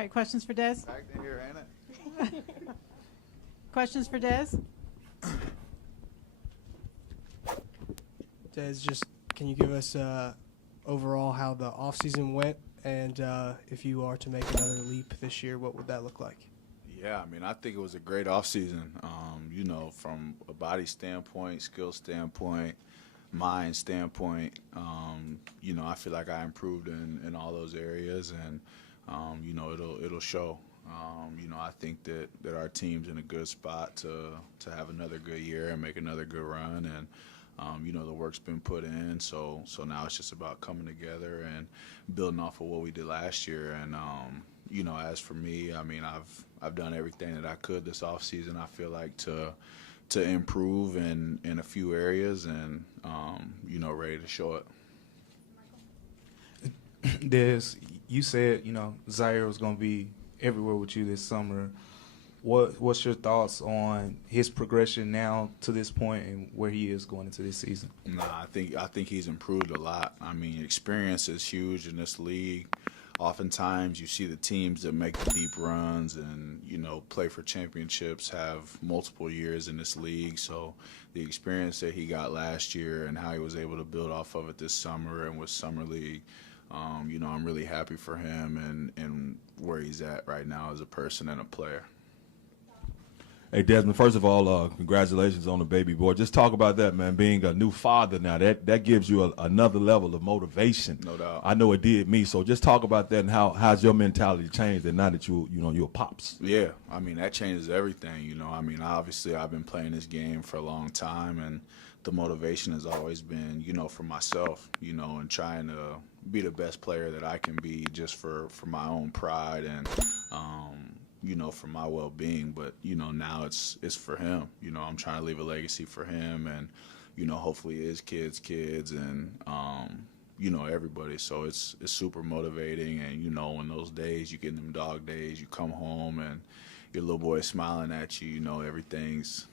right, questions for Des? Back in here, ain't it? Questions for Des? Des, just can you give us overall how the offseason went, and if you are to make another leap this year, what would that look like? Yeah, I mean, I think it was a great offseason. You know, from a body standpoint, skill standpoint, mind standpoint, you know, I feel like I improved in all those areas, and you know, it'll show. You know, I think that our team's in a good spot to have another good year and make another good run, and you know, the work's been put in, so now it's just about coming together and building off of what we did last year. And you know, as for me, I mean, I've done everything that I could this offseason, I feel like, to improve in a few areas, and you know, ready to show it. Des, you said, you know, Zaire was going to be everywhere with you this summer. What's your thoughts on his progression now to this point and where he is going into this season? Nah, I think he's improved a lot. I mean, experience is huge in this league. Oftentimes you see the teams that make the deep runs and, you know, play for championships have multiple years in this league. So the experience that he got last year and how he was able to build off of it this summer and with Summer League, you know, I'm really happy for him and where he's at right now as a person and a player. Hey, Desmond, first of all, congratulations on the baby boy. Just talk about that, man, being a new father now. That gives you another level of motivation. No doubt. I know it did me. So just talk about that and how's your mentality changed and now that you're pops. Yeah, I mean, that changes everything, you know. I mean, obviously I've been playing this game for a long time, and the motivation has always been, you know, for myself, you know, and trying to be the best player that I can be just for my own pride and, you know, for my well-being. But, you know, now it's for him. You know, I'm trying to leave a legacy for him and, you know, hopefully his kids and, you know, everybody. So it's super motivating. And, you know, in those days, you get them dog days, you come home and your little boy smiling at you, you know, everything's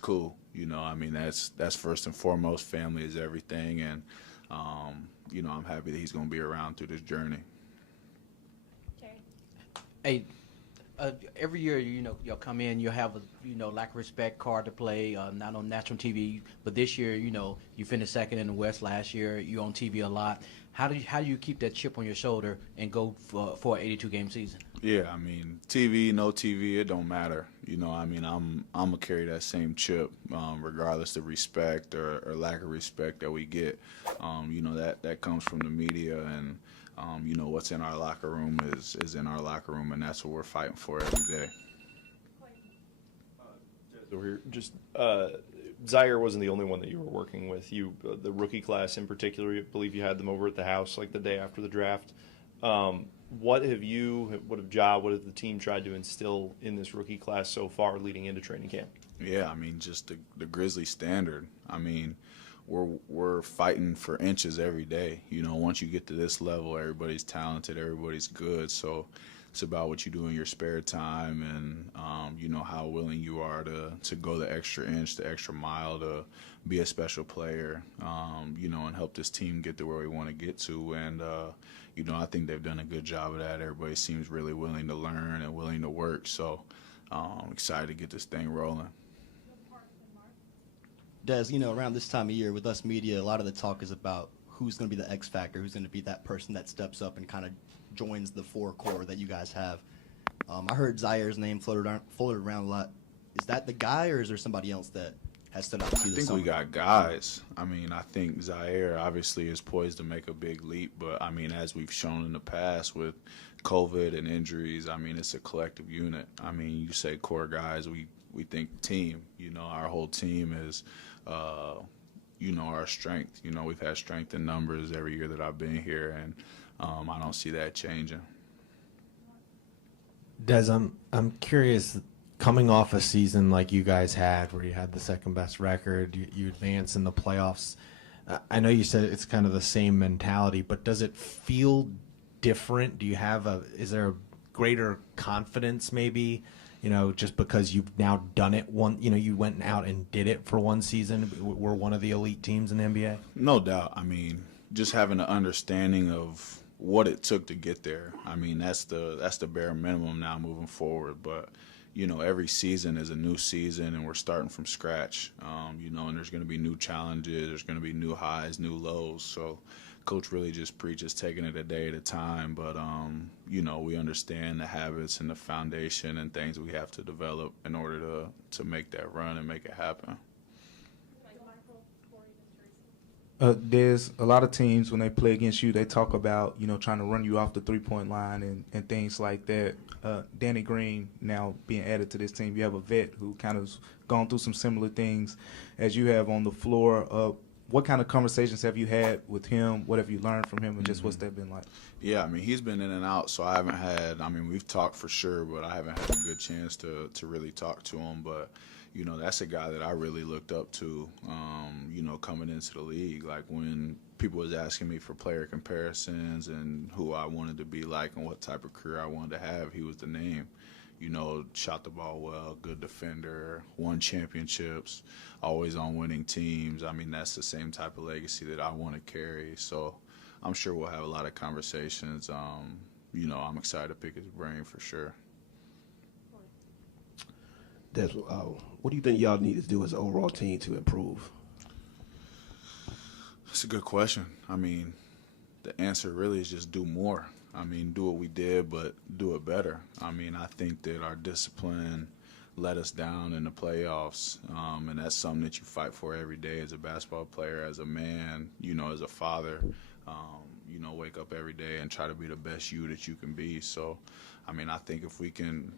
cool. You know, I mean, that's first and foremost. Family is everything. And, you know, I'm happy that he's going to be around through this journey. Hey, every year, you know, you'll come in, you'll have a, you know, lack of respect card to play, not on national TV. But this year, you know, you finished second in the West last year. You're on TV a lot. How do you keep that chip on your shoulder and go for an 82-game season? Yeah, I mean, TV, no TV, it don't matter. You know, I mean, I'm gonna carry that same chip, regardless of respect or lack of respect that we get. You know, that comes from the media, and you know, what's in our locker room is in our locker room, and that's what we're fighting for every day. Over here, just Zaire wasn't the only one that you were working with. The rookie class in particular, I believe you had them over at the house like the day after the draft. What have the team tried to instill in this rookie class so far leading into training camp? Yeah, I mean, just the Grizzly standard. I mean, we're fighting for inches every day. You know, once you get to this level, everybody's talented, everybody's good. So it's about what you do in your spare time and, you know, how willing you are to go the extra inch, the extra mile to be a special player, you know, and help this team get to where we want to get to. And, you know, I think they've done a good job of that. Everybody seems really willing to learn and willing to work. So I'm excited to get this thing rolling. Des, you know, around this time of year with us media, a lot of the talk is about who's going to be the X factor, who's going to be that person that steps up and kind of joins the four core that you guys have. I heard Zaire's name floated around a lot. Is that the guy, or is there somebody else that has stood out to you this I think summer? we got guys. I mean, I think Zaire obviously is poised to make a big leap, but I mean, as we've shown in the past with COVID and injuries, I mean, it's a collective unit. I mean, you say core guys, we think team. You know, our whole team is, you know, our strength. You know, we've had strength in numbers every year that I've been here, and I don't see that changing. Des, I'm curious, coming off a season like you guys had, where you had the second best record, you advance in the playoffs. I know you said it's kind of the same mentality, but does it feel different? Is there a greater confidence maybe, you know, just because you've now done it you went out and did it for one season, we're one of the elite teams in the NBA? No doubt. I mean, just having an understanding of what it took to get there. I mean, that's the bare minimum now moving forward. But every season is a new season, and we're starting from scratch. And there's going to be new challenges. There's going to be new highs, new lows. So Coach really just preaches taking it a day at a time. But, we understand the habits and the foundation and things we have to develop in order to make that run and make it happen. There's a lot of teams when they play against you, they talk about, trying to run you off the three-point line and things like that. Danny Green now being added to this team. You have a vet who kind of gone through some similar things as you have on the floor. What kind of conversations have you had with him? What have you learned from him, and just what's that been like? Yeah, I mean, he's been in and out, so I haven't had – I mean, we've talked for sure, but I haven't had a good chance to really talk to him. But, that's a guy that I really looked up to, coming into the league. Like when people was asking me for player comparisons and who I wanted to be like and what type of career I wanted to have, he was the name. Shot the ball well, good defender, won championships, always on winning teams. I mean, that's the same type of legacy that I want to carry. So I'm sure we'll have a lot of conversations. I'm excited to pick his brain for sure. What do you think y'all need to do as an overall team to improve? That's a good question. I mean, the answer really is just do more. I mean, do what we did, but do it better. I mean, I think that our discipline let us down in the playoffs, and that's something that you fight for every day as a basketball player, as a man, as a father. Wake up every day and try to be the best you that you can be. So, I mean, I think if we can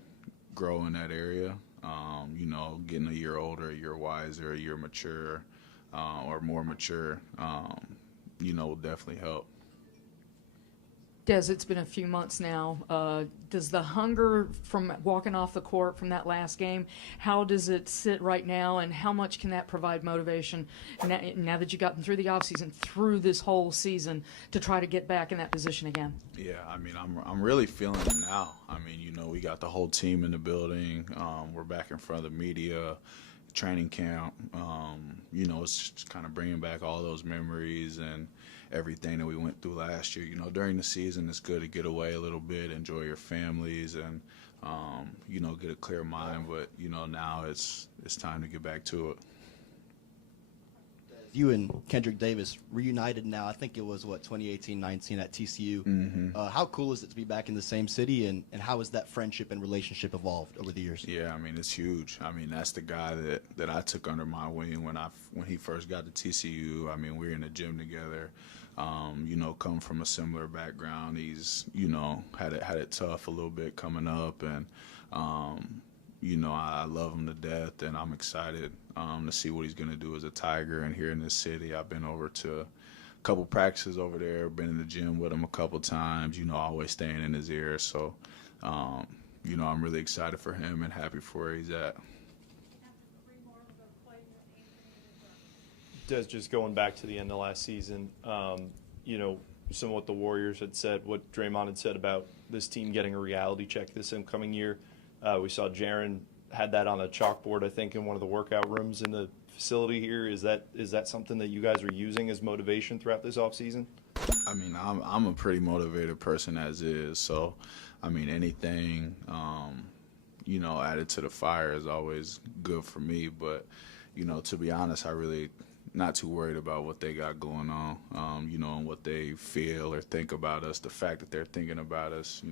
grow in that area, getting a year older, a year wiser, a year mature, or more mature, will definitely help. Des, it's been a few months now. Does the hunger from walking off the court from that last game, how does it sit right now, and how much can that provide motivation now that you've gotten through the offseason, through this whole season, to try to get back in that position again? Yeah, I mean, I'm really feeling it now. I mean, we got the whole team in the building. We're back in front of the media, training camp. It's just kind of bringing back all those memories and everything that we went through last year. During the season, it's good to get away a little bit, enjoy your families, and get a clear mind. But now it's time to get back to it. You and Kendrick Davis reunited now. I think it was 2018-19 at TCU. Mm-hmm. How cool is it to be back in the same city, and how has that friendship and relationship evolved over the years? Yeah, I mean, it's huge. I mean, that's the guy that I took under my wing when he first got to TCU. I mean, we were in the gym together. Come from a similar background. He's had it tough a little bit coming up, and I love him to death, and I'm excited to see what he's going to do as a Tiger. And here in this city, I've been over to a couple practices over there, been in the gym with him a couple times, always staying in his ear. So, I'm really excited for him and happy for where he's at. Des, just going back to the end of last season, some of what the Warriors had said, what Draymond had said about this team getting a reality check this incoming year. We saw Jaren had that on a chalkboard, I think, in one of the workout rooms in the facility here. Is that something that you guys are using as motivation throughout this offseason? I mean, I'm a pretty motivated person as is, so I mean, anything added to the fire is always good for me. But to be honest, I really not too worried about what they got going on, and what they feel or think about us. The fact that they're thinking about us,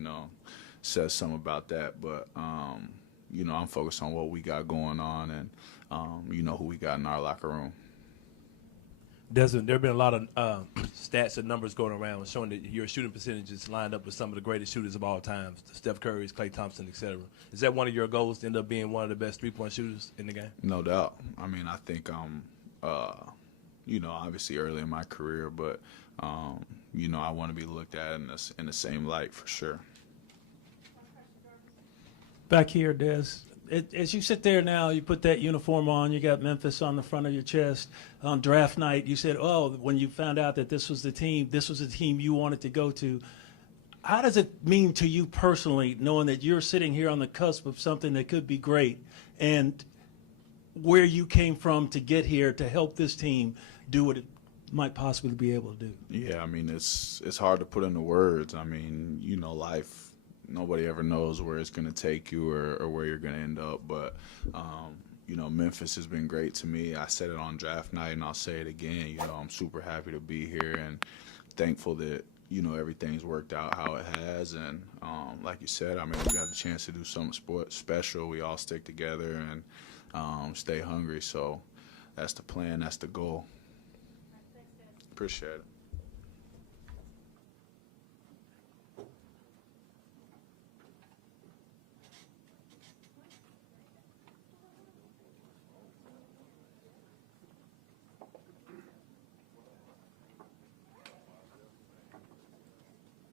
says something about that. But, I'm focused on what we got going on and, who we got in our locker room. Desmond, there have been a lot of stats and numbers going around showing that your shooting percentages lined up with some of the greatest shooters of all time, Steph Curry, Klay Thompson, etc. Is that one of your goals, to end up being one of the best three-point shooters in the game? No doubt. I mean, I think I'm obviously early in my career, but, I want to be looked at in the same light for sure. Back here, Des. As you sit there now, you put that uniform on, you got Memphis on the front of your chest. On draft night, you said, when you found out that this was the team you wanted to go to. How does it mean to you personally, knowing that you're sitting here on the cusp of something that could be great, and where you came from to get here to help this team do what might possibly be able to do? Yeah, I mean, it's hard to put into words. I mean, you know, life, nobody ever knows where it's going to take you or where you're going to end up. But, you know, Memphis has been great to me. I said it on draft night, and I'll say it again. You know, I'm super happy to be here and thankful that, you know, everything's worked out how it has. And like you said, I mean, we got the chance to do something special. We all stick together and stay hungry. So that's the plan. That's the goal. Appreciate it.